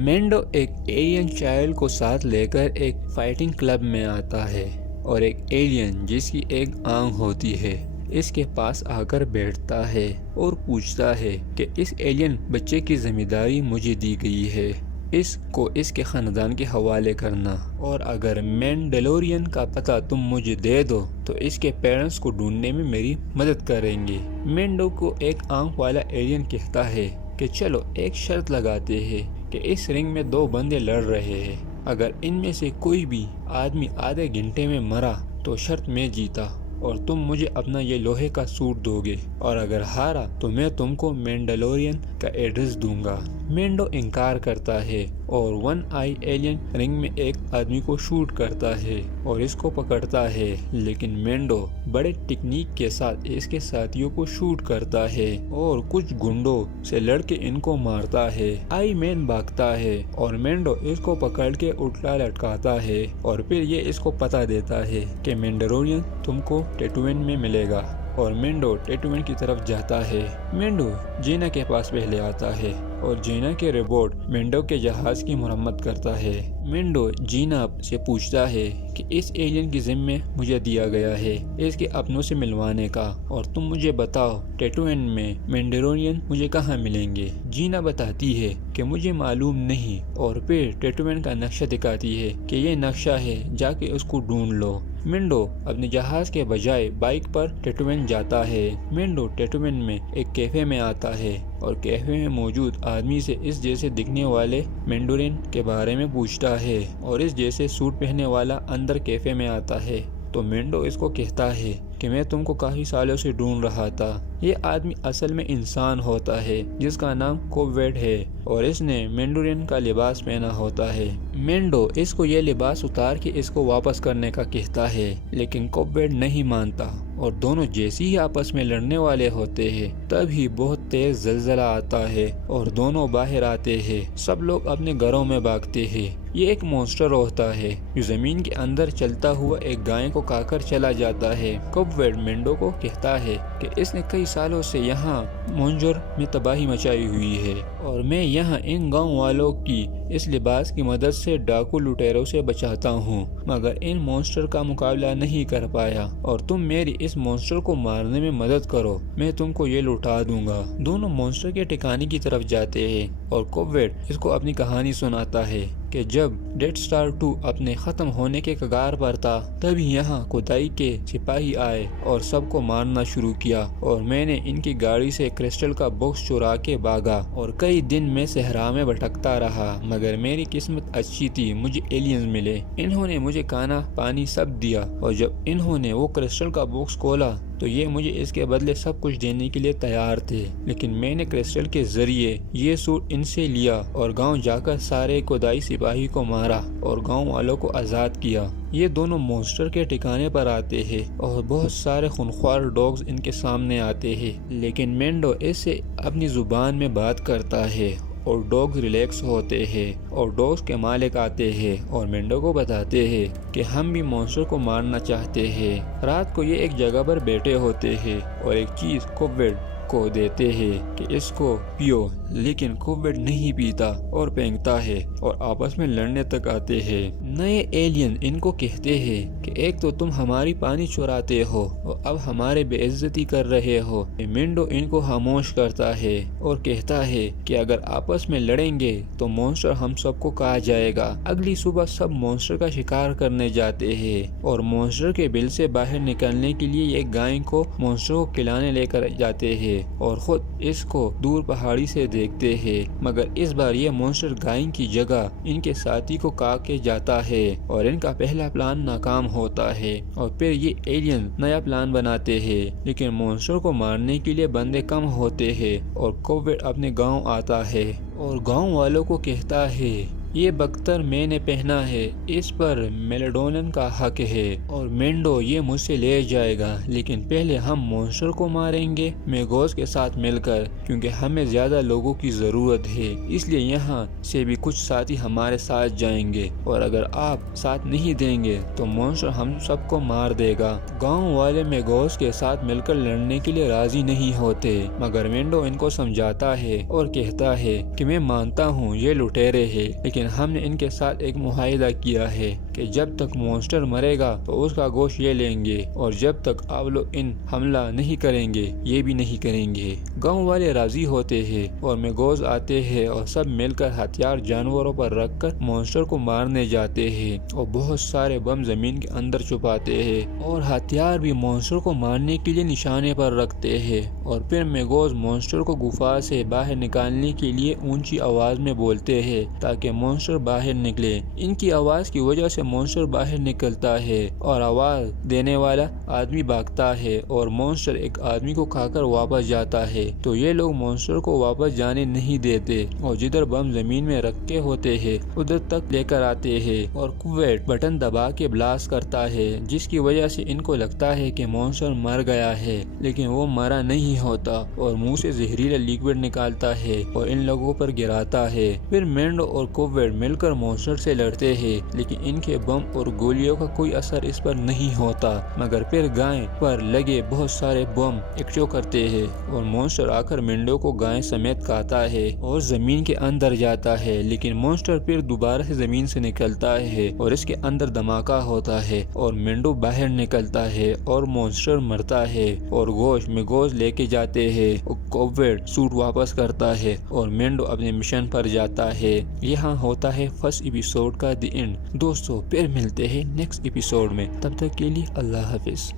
مینڈو ایک alien child کو ساتھ لے کر ایک فائٹنگ کلب میں آتا ہے اور ایک ایلین جس کی ایک آنکھ ہوتی ہے اس کے پاس آ کر بیٹھتا ہے اور پوچھتا ہے کہ اس ایلین بچے کی ذمہ داری مجھے دی گئی ہے اس کو اس کے خاندان کے حوالے کرنا، اور اگر مینڈلورین کا پتہ تم مجھے دے دو تو اس کے پیرنٹس کو ڈھونڈنے میں میری مدد کریں گے۔ مینڈو کو ایک آنکھ والا ایلین کہتا ہے کہ چلو ایک شرط لگاتے ہیں کہ اس رنگ میں دو بندے لڑ رہے ہیں، اگر ان میں سے کوئی بھی آدمی آدھے گھنٹے میں مرا تو شرط میں جیتا اور تم مجھے اپنا یہ لوہے کا سوٹ دو گے، اور اگر ہارا تو میں تم کو مینڈلورین کا ایڈریس دوں گا۔ مینڈو انکار کرتا ہے اور ون آئی ایلین رنگ میں ایک آدمی کو شوٹ کرتا ہے اور اس کو پکڑتا ہے، لیکن مینڈو بڑے ٹیکنیک کے ساتھ اس کے ساتھیوں کو شوٹ کرتا ہے اور کچھ گنڈوں سے لڑ کے ان کو مارتا ہے۔ آئی مین بھاگتا ہے اور مینڈو اس کو پکڑ کے الٹا لٹکاتا ہے اور پھر یہ اس کو پتہ دیتا ہے کہ مینڈلورین تم کو ٹیٹوین میں ملے گا، اور مینڈو ٹیٹوین کی طرف جاتا ہے۔ مینڈو جینا کے پاس پہلے آتا ہے اور جینا کے روبوٹ مینڈو کے جہاز کی مرمت کرتا ہے۔ مینڈو جینا سے پوچھتا ہے کہ اس ایلین کی ذمہ مجھے دیا گیا ہے اس کے اپنوں سے ملوانے کا، اور تم مجھے بتاؤ ٹیٹوین میں مینڈلورین مجھے کہاں ملیں گے۔ جینا بتاتی ہے کہ مجھے معلوم نہیں، اور پھر ٹیٹوین کا نقشہ دکھاتی ہے کہ یہ نقشہ ہے، جا کے اس کو ڈھونڈ لو۔ مینڈو اپنے جہاز کے بجائے بائک پر ٹیٹوین جاتا ہے۔ مینڈو ٹیٹوین میں ایک کیفے میں آتا ہے اور کیفے میں موجود آدمی سے اس جیسے دکھنے والے مینڈلورین کے بارے میں پوچھتا ہے، اور اس جیسے سوٹ پہنے والا اندر کیفے میں آتا ہے تو مینڈو اس کو کہتا ہے کہ میں تم کو کافی سالوں سے ڈھونڈ رہا تھا۔ یہ آدمی اصل میں انسان ہوتا ہے جس کا نام کوبویڈ ہے، اور اس نے مینڈلورین کا لباس پہنا ہوتا ہے۔ مینڈو اس کو یہ لباس اتار کے اس کو واپس کرنے کا کہتا ہے، لیکن کوبویڈ نہیں مانتا، اور دونوں جیسے ہی آپس میں لڑنے والے ہوتے ہیں تب ہی بہت تیز زلزلہ آتا ہے اور دونوں باہر آتے ہیں۔ سب لوگ اپنے گھروں میں بھاگتے ہیں۔ یہ ایک مونسٹر ہوتا ہے جو زمین کے اندر چلتا ہوا ایک گائے کو کھا کر چلا جاتا ہے۔ کوبویڈ مینڈو کو کہتا ہے کہ اس نے کئی سالوں سے یہاں مونجر میں تباہی مچائی ہوئی ہے، اور میں یہاں ان گاؤں والوں کی اس لباس کی مدد سے ڈاکو لٹیروں سے بچاتا ہوں، مگر ان مونسٹر کا مقابلہ نہیں کر پایا، اور تم میری اس مونسٹر کو مارنے میں مدد کرو، میں تم کو یہ لٹا دوں گا۔ دونوں مونسٹر کے ٹھکانے کی طرف جاتے ہیں اور کوبویڈ اس کو اپنی کہانی سناتا ہے کہ جب ڈیتھ اسٹار 2 اپنے ختم ہونے کے کگار پر تھا تبھی یہاں کھدائی کے سپاہی آئے اور سب کو مارنا شروع کیا، اور میں نے ان کی گاڑی سے کرسٹل کا باکس چرا کے بھاگا، اور کئی دن میں صحرا میں بھٹکتا رہا، مگر میری قسمت اچھی تھی، مجھے ایلینز ملے، انہوں نے مجھے کھانا پانی سب دیا، اور جب انہوں نے وہ کرسٹل کا باکس کھولا تو یہ مجھے اس کے بدلے سب کچھ دینے کے لیے تیار تھے، لیکن میں نے کرسٹل کے ذریعے یہ سوٹ ان سے لیا اور گاؤں جا کر سارے کھدائی سپاہی کو مارا اور گاؤں والوں کو آزاد کیا۔ یہ دونوں مونسٹر کے ٹھکانے پر آتے ہیں اور بہت سارے خونخوار ڈاگز ان کے سامنے آتے ہیں، لیکن مینڈو اس سے اپنی زبان میں بات کرتا ہے اور ڈاگز ریلیکس ہوتے ہیں، اور ڈاگز کے مالک آتے ہیں اور مینڈو کو بتاتے ہیں کہ ہم بھی مونسٹر کو مارنا چاہتے ہیں۔ رات کو یہ ایک جگہ پر بیٹھے ہوتے ہیں اور ایک چیز کوبویڈ کو دیتے ہیں کہ اس کو پیو، لیکن کوبویڈ نہیں پیتا اور پھینکتا ہے اور آپس میں لڑنے تک آتے ہیں۔ نئے ایلین ان کو کہتے ہیں کہ ایک تو تم ہماری پانی چراتے ہو اور اب ہمارے بے عزتی کر رہے ہو۔ مینڈو ان کو خاموش کرتا ہے اور کہتا ہے کہ اگر آپس میں لڑیں گے تو مونسٹر ہم سب کو کھا جائے گا۔ اگلی صبح سب مونسٹر کا شکار کرنے جاتے ہیں اور مونسٹر کے بل سے باہر نکلنے کے لیے ایک گائے کو مونسٹر کو کھلانے لے کر جاتے ہیں اور خود اس کو دور پہاڑی سے دیکھتے ہیں، مگر اس بار یہ مونسٹر گائے کی جگہ ان کے ساتھی کو کھا کے جاتا ہے اور ان کا پہلا پلان ناکام ہوتا ہے، اور پھر یہ ایلین نیا پلان بناتے ہیں، لیکن مونسٹر کو مارنے کے لیے بندے کم ہوتے ہیں اور کوبویڈ اپنے گاؤں آتا ہے اور گاؤں والوں کو کہتا ہے یہ بختر میں نے پہنا ہے، اس پر میلاڈونن کا حق ہے اور مینڈو یہ مجھ سے لے جائے گا، لیکن پہلے ہم مونسٹر کو ماریں گے میگوز کے ساتھ مل کر، کیونکہ ہمیں زیادہ لوگوں کی ضرورت ہے، اس لیے یہاں سے بھی کچھ ساتھی ہمارے ساتھ جائیں گے، اور اگر آپ ساتھ نہیں دیں گے تو مونسٹر ہم سب کو مار دے گا۔ گاؤں والے میگوز کے ساتھ مل کر لڑنے کے لیے راضی نہیں ہوتے، مگر مینڈو ان کو سمجھاتا ہے اور کہتا ہے کہ میں مانتا ہوں یہ لٹیرے ہیں، لیکن ہم نے ان کے ساتھ ایک معاہدہ کیا ہے کہ جب تک مونسٹر مرے گا تو اس کا گوشت یہ لیں گے، اور جب تک آپ لوگ ان حملہ نہیں کریں گے یہ بھی نہیں کریں گے۔ گاؤں والے راضی ہوتے ہیں اور میگوز آتے ہیں اور سب مل کر ہتھیار جانوروں پر رکھ کر مونسٹر کو مارنے جاتے ہیں، اور بہت سارے بم زمین کے اندر چھپاتے ہیں اور ہتھیار بھی مونسٹر کو مارنے کے لیے نشانے پر رکھتے ہیں، اور پھر میگوز مونسٹر کو گفا سے باہر نکالنے کے لیے اونچی آواز میں بولتے ہیں تاکہ مونسٹر باہر نکلے۔ ان کی آواز کی وجہ سے مونسٹر باہر نکلتا ہے اور آواز دینے والا آدمی بھاگتا ہے اور مونسٹر ایک آدمی کو کھا کر واپس جاتا ہے، تو یہ لوگ مونسٹر کو واپس جانے نہیں دیتے اور جدھر بم زمین میں رکھے ہوتے ہیں ادھر تک لے کر آتے ہیں، اور کویٹ بٹن دبا کے بلاسٹ کرتا ہے جس کی وجہ سے ان کو لگتا ہے کہ مونسٹر مر گیا ہے، لیکن وہ مرا نہیں ہوتا اور منہ سے زہریلا لیکوڈ نکالتا ہے اور ان لوگوں پر گراتا ہے۔ پھر مینڈو اور کویٹ مل کر مونسٹر سے لڑتے ہیں، لیکن ان کے بم اور گولیوں کا کوئی اثر اس پر نہیں ہوتا، مگر پھر گائے پر لگے بہت سارے بم ایکٹو کرتے ہیں اور مونسٹر آ کر مینڈو کو گائے سمیت کھاتا ہے اور زمین کے اندر جاتا ہے، لیکن مونسٹر پھر دوبارہ سے زمین سے نکلتا ہے اور اس کے اندر دھماکہ ہوتا ہے اور مینڈو باہر نکلتا ہے اور مونسٹر مرتا ہے اور گوشت میگوز لے کے جاتے ہیں، اور کوویڈ سوٹ واپس کرتا ہے اور مینڈو اپنے مشن پر جاتا ہے۔ یہاں ہوتا ہے فرسٹ ایپیسوڈ کا دی اینڈ۔ دوستو پھر ملتے ہیں نیکسٹ ایپیسوڈ میں، تب تک کے لیے اللہ حافظ۔